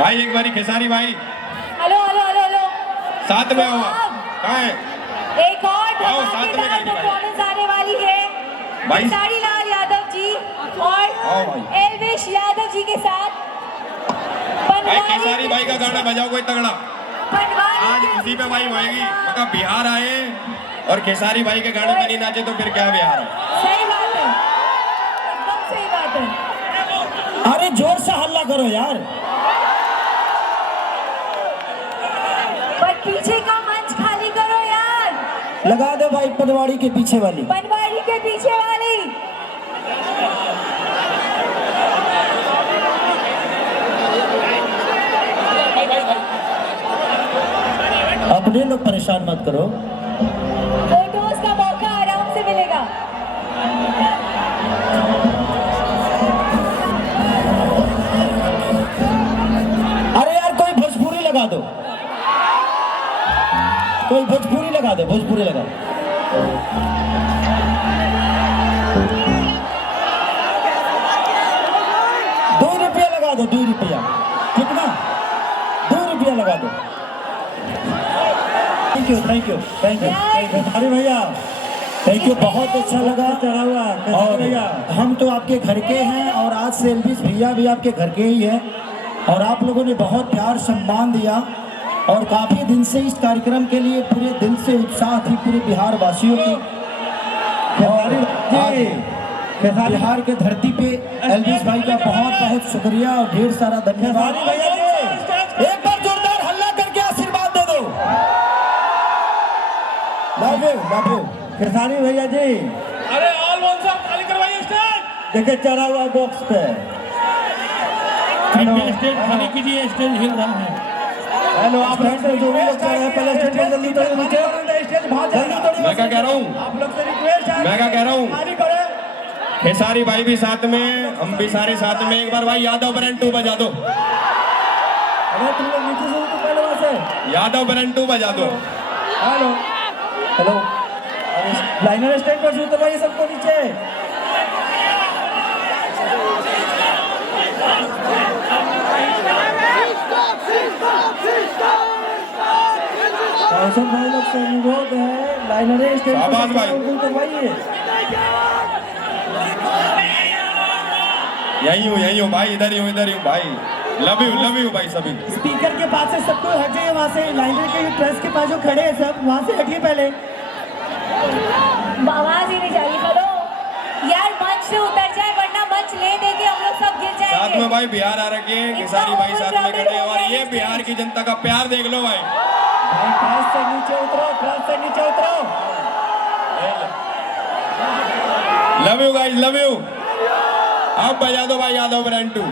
भाई एक बारी खेसारी भाई हेलो हेलो हेलो हेलो साथ में आओ। कहाँ है एक और आओ, साथ में धमाकेदार करेंगे भाई। परफॉर्मेंस आने वाली है भाई। खेसारी लाल यादव जी और आओ भाई। एलविश यादव जी के साथ भाई खेसारी भाई का गाना बजाओ कोई तगड़ा। बनवारी आज के खुशी पे भाई पीछे होएगी। वाला। मतलब बिहार आए और खेसारी भाई के गाने पे नहीं नाचे तो फिर क्या बिहार है। सही बात है, एकदम सही बात है। अरे जोर से हल्ला करो यार। पर पीछे का मंच खाली करो यार। लगा दो भाई पटवारी के पीछे वाली। बनवारी के पीछे वाली। अपने लोग परेशान मत करो। फोटोज का मौका आराम से मिलेगा। अरे यार कोई भोजपुरी लगा दो, कोई भोजपुरी लगा दो, भोजपुरी लगा दो। ₹2 लगा दो, ₹2 कितना? ₹2 लगा दो। Thank you thank you thank you अरे भैया थैंक यू, बहुत अच्छा लगा। चढ़ा हुआ और भैया हम तो आपके घर के हैं और आज से एलविश भैया भी आपके घर के ही हैं और आप लोगों ने बहुत प्यार सम्मान दिया और काफ़ी दिन से इस कार्यक्रम के लिए पूरे दिल से उत्साह थी पूरे बिहार वासियों की। और आज बिहार के धरती पे एलविश भाई का बहुत बहुत शुक्रिया और ढेर सारा धन्यवाद। एक बार जोरदार हल्ला करके आशीर्वाद दे दो। लव यू खेसारी भैया जी। अरे ऑल वन साहब खाली करवाइए स्टेज। देखिए चढ़ा हुआ बॉक्स पे। स्टेज खाली कीजिए, स्टेज हिल रहा है। हेलो आप लोग से जो भी लोग चढ़ रहे हैं पहले स्टेज पर जल्दी तोड़िए नीचे। जल्दी तोड़िए। मैं क्या कह रहा हूँ, आप लोग से रिक्वेस्ट है। मैं क्या कह रहा हूँ, खाली करें। खेसारी भाई भी साथ में, हम भी सारे साथ में। एक बार भाई यादव ब्रांड 2 बजा दो। अरे तुम लोग नीचे से तो पहले वहाँ से। यादव ब्रांड 2 बजा दो। हेलो हेलो लाइनर स्टेज पर से उतरवाइए सबको नीचे। कौशल भाई लोग से अनुरोध है लाइनर स्टेज पर शाबाश भाई। उनको उतरवाइए। यही हूँ भाई, इधर ही हूँ भाई। लव यू भाई सभी। स्पीकर के पास से सबको हट जाइए, वहाँ से लाइनर के प्रेस के पास जो खड़े हैं सब वहाँ से हटिए पहले। आवाज ही नहीं जा रही। हेलो यार, मंच से उतर जाए वरना मंच ले देके हम लोग सब गिर जाएंगे। साथ में भाई बिहार आ रखे हैं, खेसारी भाई साथ में खड़े हैं और ये बिहार की जनता का प्यार देख लो भाई। भाई ट्रक से नीचे उतरो, ट्रक से नीचे उतरो। Love you guys, love you. आप बजा दो भाई यादव ब्रांड 2।